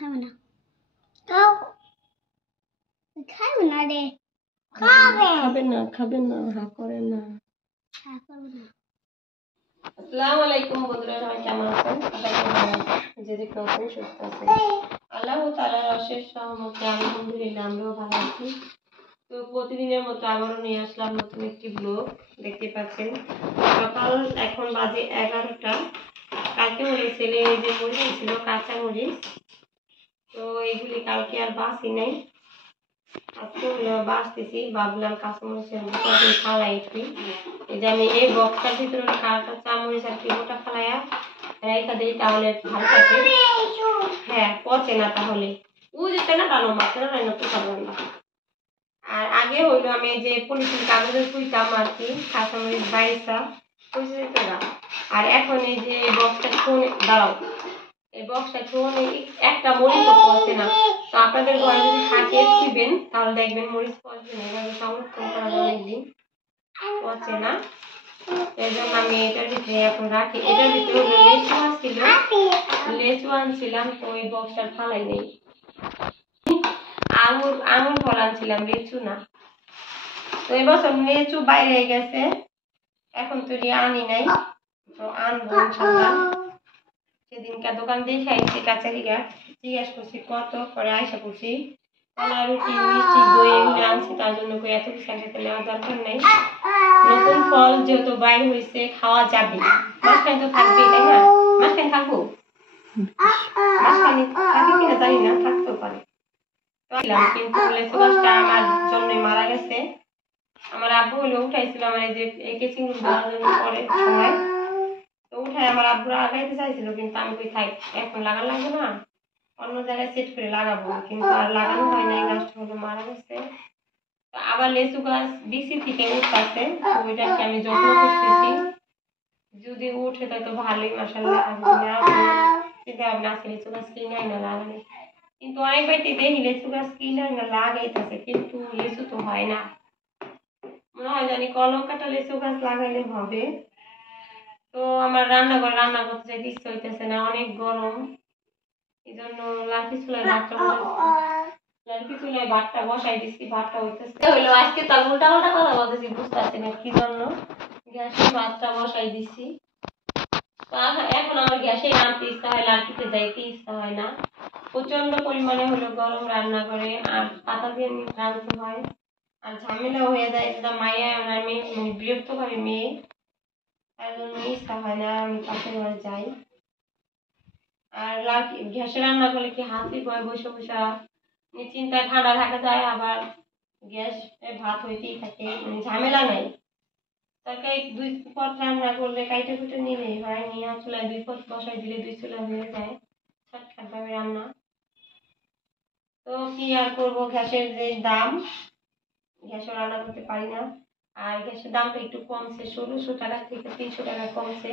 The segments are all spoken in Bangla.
খাবে না খাও খাবে না রে খাবে না হা করে না হা করবে না আসসালামু আলাইকুম বন্ধুরা সবাই কেমন আছেন যে যে কেমন সুস্থ আছেন আল্লাহ তাআলার অশেষ রহমতে আলহামদুলিল্লাহ আমরাও ভালো আছি তো প্রতিদিনের মতো আবারও নিয়ে আসলাম নতুন একটি ব্লগ দেখতে পাচ্ছেন সকাল এখন বাজে 11টা কালকে হলো ছেলে যে মরিচ ছিল কাঁচা মরিচ তো এগুলি কালকে আর বাসি নাই আজকে হলো বাসতেছি ভাবলাম কাঁচা মরিচের বোটাকে ফালাই একটু এই যে আমি এই বক্সটার ভিতরে কাঁচা চামরিচ আর কি গোটা ফালাইয়া রেখা দিই তাহলে ভালো থাকে হ্যাঁ পচে না তাহলে ও যেতে না ডালো মাছ না রান্না করতে পারলাম না আর আগে হইলো আমি যে পলিথিন কাগজের কুইতাম আর কি কাঁচামরিচ বাইসা পয়সা যেত না আর এখন এই যে বক্সটা ফোন দাঁড়াও এই বক্সটা ফোন একটা মরিচ পচে না তো আপনাদের ঘরে যদি থাকে দিবেন তাহলে দেখবেন মরিচ পচবে না এভাবে সংরক্ষণ করা যায় অনেকদিন পচে না এই জন্য আমি এটার ভিতরে এখন রাখি এটার ভিতরে লেচু ছিল লেচু আনছিলাম তো ওই বক্সটা ফালাই নেই আঙুর ফল আনছিলাম লেচু না তো এবছর লেচু বাইরে গেছে এখন তো আনি নাই তো আনবো ইনশাআল্লাহ সেদিনকার দোকান দেখাইছি কাছারি ঘাট জিজ্ঞেস করছি কত করে আয়সা করছি কলা রুটি মিষ্টি দই এগুলো আনছি তার জন্য এত কিছু একসাথে নেওয়ার দরকার নেই নতুন ফল যেহেতু বাইরে হয়েছে খাওয়া যাবে মাঝখানে তো থাকবেই তাই না মাঝখানে থাকবো মাঝখানে থাকে কিনা জানি না থাকতেও পারে কিন্তু লেচু গাছটা আমার জন্যই মারা গেছে আমার আব্বু হলে উঠাইছিল আমার এই যে কেচিং দেওয়ার জন্য পরে সময় তো উঠাই আমার আব্বুরা লাগাইতে চাইছিল কিন্তু আমি কই থাক এখন লাগানো লাগবে না অন্য জায়গায় সেট করে লাগাবো কিন্তু আর লাগানো হয় নাই গাছটা হলো মারা গেছে আবার লেচু গাছ বিসি থেকে উঠতেছে ওইটাকে আমি যত্ন করতেছি যদি উঠে তাই তো ভালোই মাশাআল্লাহ চিন্তা ভাবনা আছে লেচু গাছ কিনাই না লাগানো কিন্তু অনেক বাড়িতে দেখি লেচু গাছ কিনাই না লাগাইতেছে কিন্তু লেচু তো হয় না মনে হয় জানি কলম কাটা লেচু গাছ লাগাইলে হবে তো আমার রান্নাঘর রান্না করতে যেতে ইচ্ছে হইতেছে না অনেক গরম এই জন্য লাঠি চুলায় ভাতটা বসাই দিচ্ছি ভাতটা হইতেছে হইলো আজকে তার উল্টা পাল্টা কথা বলতেছি বুঝতে পারছি না কি জন্য গ্যাসে ভাতটা বসাই দিচ্ছি এখন আমার গ্যাসে আনতে ইচ্ছা হয় লাঠিতে যাইতে ইচ্ছা হয় না প্রচন্ড পরিমাণে হলো গরম রান্না করে আর পাতা দিয়ে রাঁধতে হয় আর ঝামেলা হয়ে যায় এটা মায়া আমি মানে বিরক্ত করে মেয়ে তার জন্য ইচ্ছা হয় না আমি পাশের ঘরে যাই আর গ্যাসে রান্না করলে কি হাসি পায় বসে বসে চিন্তায় ঠান্ডা থাকা যায় আবার গ্যাস ভাত হইতেই থাকে মানে ঝামেলা নাই তরকারি দুই পদ রান্না করলে কাইটে কুটে নিলেই হয় নিয়ে চুলায় দুই পদ বসাই দিলে দুই চুলা হয়ে যায় শর্টকাট ভাবে রান্না তো কি আর করবো গ্যাসের যে দাম গ্যাসে রান্না করতে পারি না আর গ্যাসের দামটা একটু কমছে 1600 টাকা থেকে 300 টাকা কমছে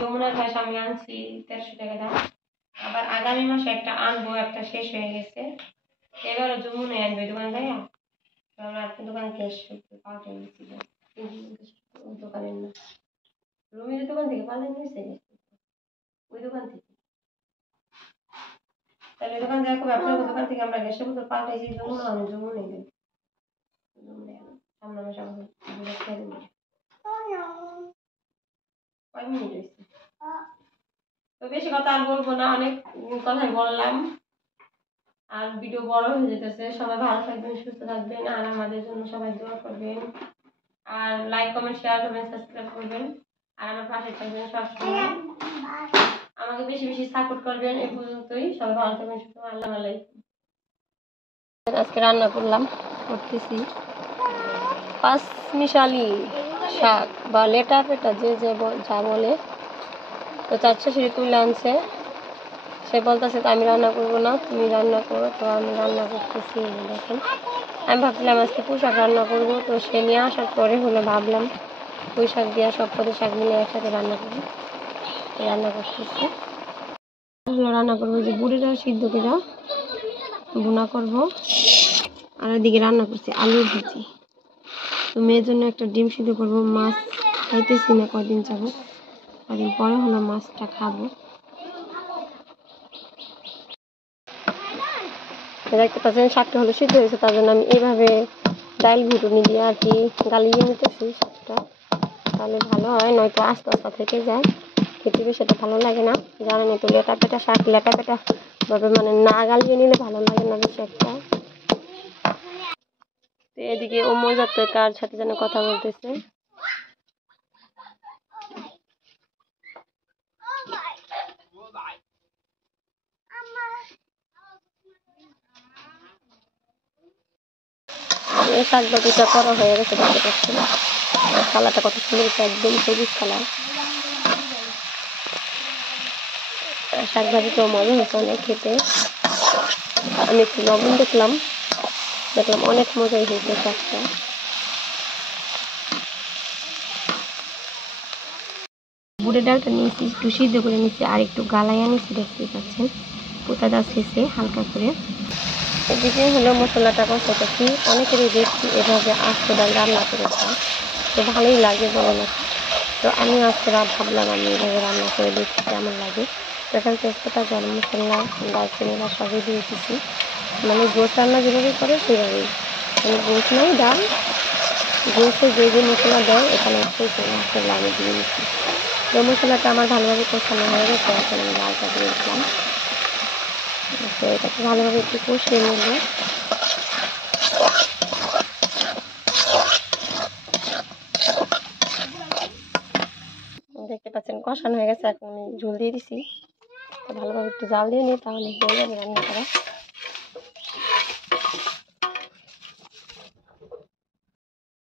যমুনার গ্যাস আমি আনছি 1300 টাকা দাম আবার আগামী মাসে একটা আনবো একটা শেষ হয়ে গেছে এবারও যমুনায় আনবে দোকানে যাই আমরা একটা দোকান গ্যাস পাল্টে নিচ্ছি দোকানের না রুমির দোকান থেকে পাল্টে নিয়েছে ওই দোকান থেকে তাহলে দোকান যাই খুব আপনার দোকান থেকে আমরা গ্যাসের বোতল পাল্টাইছি যমুনা আমি যমুনাই দেব সামনে মাসে আমাদের কয় মিনিট হয়েছে তো বেশি কথা আর বলবো না অনেক কথাই বললাম আর ভিডিও বড় হয়ে যেতেছে সবাই ভালো থাকবেন সুস্থ থাকবেন আর আমাদের জন্য সবাই দোয়া করবেন আর লাইক কমেন্ট শেয়ার করবেন সাবস্ক্রাইব করবেন আর আমার পাশে থাকবেন সবসময় আমাকে বেশি বেশি সাপোর্ট করবেন এই পর্যন্তই সবাই ভালো থাকবেন সুস্থ আল্লাহু আলাইকুম আজকে রান্না করতেছি পাঁচ মিশালি শাক বা লেটা পেটা যে যে যা বলে তো 400 সিঁড়ি তুলে আনছে সে বলতেছে তো আমি রান্না করবো না তুমি রান্না করো তো আমি রান্না করতেছি দেখেন আমি ভাবছিলাম আজকে পুঁই শাক রান্না করবো তো সে নিয়ে আসার পরে হলো ভাবলাম পুঁই শাক দিয়ে সব কটি শাক মিলে একসাথে রান্না করবো রান্না করতেছি হলো রান্না করবো যে বুড়িটা সিদ্ধ করে ভুনা করবো আর এদিকে রান্না করছি আলু ভাজি তো মেয়ের জন্য একটা ডিম সিদ্ধ করবো মাছ খাইতেছি না কদিন যাবো কদিন পরে হলো মাছটা খাবো দেখতে পাচ্ছেন শাকটা হলো সিদ্ধ হয়েছে, তার জন্য আমি এইভাবে ডাল ঘুটুনি দিয়ে আর কি গালিয়ে নিতেছি শাকটা, তাহলে ভালো হয়, নয়তো আস্তে আস্তে থেকে যায়, খেতে সেটা ভালো লাগে না। জানেন তো লেটা পেটা শাক লেটা পেটা ভাবে মানে না গালিয়ে নিলে ভালো লাগে না বেশি একটা। তো এদিকে ও মজার তো কার সাথে যেন কথা বলতেছে। এই শাক ভাজিটা করা হয়ে গেছে, দেখতে পাচ্ছেন কালারটা কত সুন্দর, একদম সবুজ কালার। শাক ভাজিটাও মজা হয়েছে অনেক খেতে। আমি একটু লবণ দেখলাম অনেক মজাই হয়েছে শাকটা। বুটের ডালটা নিয়েছি, একটু সিদ্ধ করে নিচ্ছি আর একটু গালাইয়া নিচ্ছি, দেখতে পাচ্ছেন পোতা যাচ্ছে হালকা করে। এদিকে হলো মশলাটা কষাচ্ছি। অনেকেরই দেখছি এভাবে আস্ত ডাল রান্না করে খায়, তো ভালোই লাগে বলে না। তো আমি আজকে ভাবলাম আমি এভাবে রান্না করে দেখছি কেমন লাগে। তো এখন তেজপাতা, গরম মশলা, দারচিনিরা সবই দিয়ে দিচ্ছি, মানে গোস রান্না যেভাবে করে সেভাবেই, মানে গোস নয় ডাল, গোসে যে যে মশলা দেয় এখানে সেই মশলা আমি দিয়ে দিচ্ছি। তো মশলাটা আমার ভালোভাবে কষানো হয়ে গেছে, এখন আমি ডালটা দিয়ে দিলাম। তো এটাকে ভালোভাবে একটু কষিয়ে নেব। দেখতে পাচ্ছেন কষানো হয়ে গেছে, এখন আমি ঝোল দিয়ে দিছি। তো ভালোভাবে একটু জাল দিয়ে নিই, তাহলে হয়ে যাবে রান্না করা।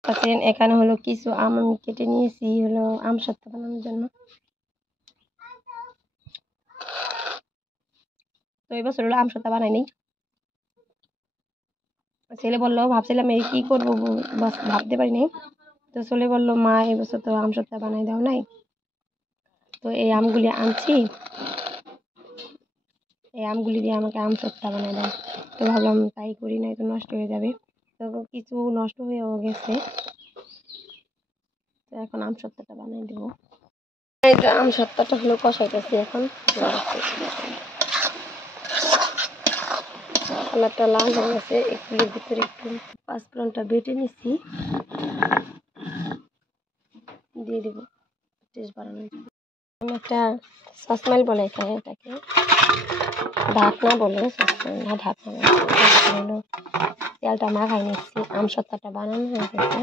পাচ্ছেন এখানে হলো কিছু আম আমি কেটে নিয়েছি হলো আম সত্ত্ব বানানোর জন্য। তো এই বছর হলো আম সত্ত্ব বানাই নেই। ছেলে বললো, ভাবছিলাম এই কি করবো, ভাবতে পারি নাই। তো ছেলে বললো, মা এবছর তো আম সত্ত্ব বানাই দাও নাই, তো এই আমগুলি আনছি, এই আমগুলি দিয়ে আমাকে আম সত্ত্ব বানাই দাও। তো ভাবলাম তাই করি, নাই তো নষ্ট হয়ে যাবে। তো কিছু নষ্ট হয়েও গেছে, তো এখন আম সত্ত্বটা বানাই দেবো। এই তো আম সত্ত্বটা হলো কষাইতেছি এখন। কালারটা লাল হয়ে গেছে, এগুলির ভিতরে একটু পাঁচফোড়নটা বেটে নিচ্ছি, দিয়ে দিব টেস্ট বাড়ানোর জন্য। আমি একটা সসমাইল বলে এখানে, এটাকে ঢাকনা বলে, সসমাইল না ঢাকনা। হলো তেলটা মাখাই নিচ্ছি, আম সত্ত্বটা বানানো হয়ে গেছে।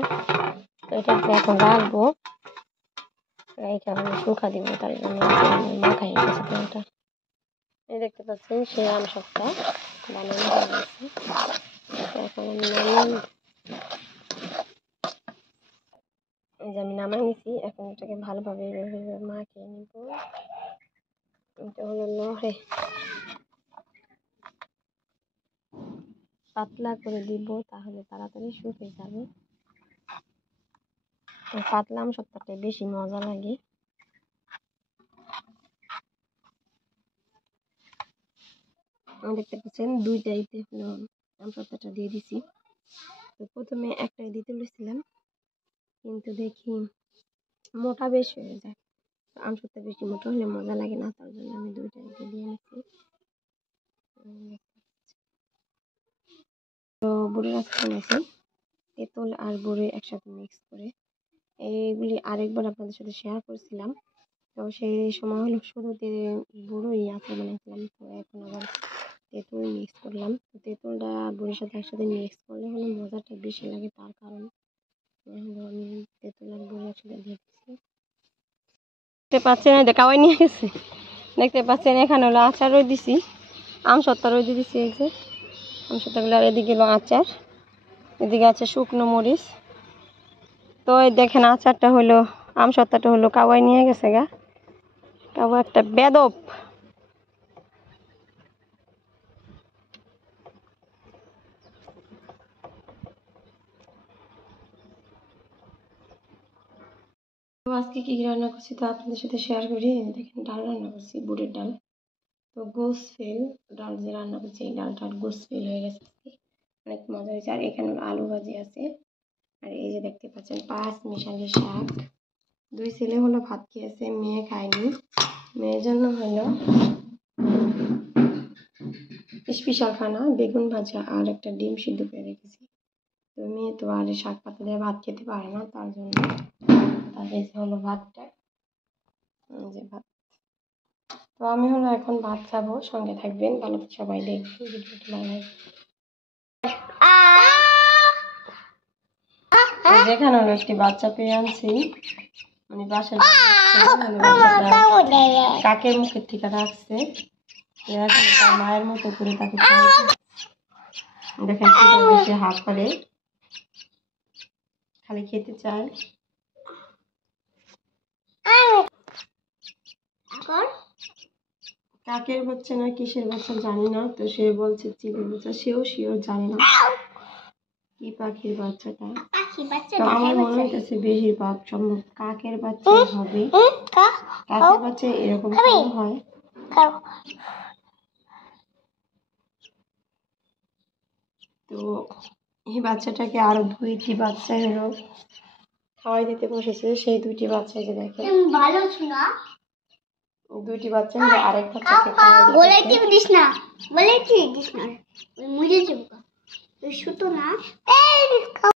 তো এটাকে এখন রাখবো, রেখে আমি শুকা দিব, তার জন্য মাখাই নিচ্ছি তেলটা। এই দেখতে পাচ্ছেন সেই আম সত্ত্ব বানানো হয়ে গেছে। এখন আমি আমি নামাই নিছি, এখন এটাকে ভালোভাবে মাখিয়ে নিব। এটা হলো লহে পাতলা করে দিব, তাহলে তাড়াতাড়ি শুকিয়ে যাবে। পাতলা আম সত্ত্বটাই বেশি মজা লাগে। দেখতে পাচ্ছেন দুইটাইতে হলো আম সত্ত্বটা দিয়ে দিছি। তো প্রথমে একটাই দিতে বলেছিলাম, কিন্তু দেখি মোটা বেশ হয়ে যায়, আম সত্ত্ব বেশি মোটা হলে মজা লাগে না, তার জন্য আমি দুইটাইতে দিয়ে নিচ্ছি। তো বড়ি রাখতে নিয়েছি, তেঁতুল আর বড়ি একসাথে মিক্স করে। এইগুলি আরেকবার আপনাদের সাথে শেয়ার করেছিলাম, তো সেই সময় হলো শুরুতে বড়ই আচার বানাইছিলাম, তো এখন আবার তেঁতুল মিক্স করলাম। তো তেঁতুলটা বড়ির সাথে একসাথে মিক্স করলে হলে মজাটা বেশি লাগে, তার কারণ হলো আমি তেঁতুল আর বড়ি একসাথে দিয়ে দিচ্ছি। দেখতে পাচ্ছেন কাওয়াই নিয়ে গেছে, দেখতে পাচ্ছেন এখানে হলো আচার রয়ে দিছি, আম সত্ত্ব রয়ে দিয়ে দিছি। এই যে আম সত্ত্বগুলো, আর এদিকে হলো আচার, এদিকে আছে শুকনো মরিচ। তো এই দেখেন আচারটা হলো, আম সত্ত্বটা হলো কাওয়াই নিয়ে গেছে গা, কাওয়া একটা বেদব। তো আজকে কি রান্না করছি তো আপনাদের সাথে শেয়ার করি। দেখেন ডাল রান্না করছি, বুটের ডাল। তো গোস ফেল ডাল যে রান্না করছি, এই ডালটার গোস ফেল হয়ে গেছে, অনেক মজা হয়েছে। আর এখানে আলু ভাজি আছে, আর এই যে দেখতে পাচ্ছেন পাঁচ মিশালি শাক। দুই ছেলে হলো ভাত খেয়েছে, মেয়ে খায়নি, মেয়ের জন্য হলো স্পেশাল খানা বেগুন ভাজা আর একটা ডিম সিদ্ধ করে রেখেছি। তো মেয়ে তো আর শাক পাতা দিয়ে ভাত খেতে পারে না, তার জন্য তার এই হলো ভাতটা, যে ভাত। তো আমি হলো এখন ভাত খাবো, সঙ্গে থাকবেন, ভালো সবাই দেখবেন ভিডিওটি ভালো লাগবে। যেখানে হলো একটি বাচ্চা পেয়ে আনছি, মানে বাসায় কাকের মুখের থেকে রাখছে, তার মায়ের মতো করে তাকে দেখেন কিভাবে সে হাত করে, খালি খেতে চায়। কাকের বাচ্চা না কিসের বাচ্চা জানি না, তো সে বলছে চিলের বাচ্চা, সেও শিওর জানে না কি পাখির বাচ্চাটা। তো আমার মনে হইতেছে বেশিরভাগ সম্ভব কাকের বাচ্চা হবে। কাকের বাচ্চা এরকম হয়। তো এই বাচ্চাটাকে আরো 2টি বাচ্চা হলো খাওয়াই দিতে বসেছে, সেই 2টি বাচ্চা যে দেখেন ভালো শোনা, 2টি বাচ্চা হলো আরেক বাচ্চাকে খাওয়াই দিতেছে। বলে কি দিস না, মুজে যাবো, শুতো না।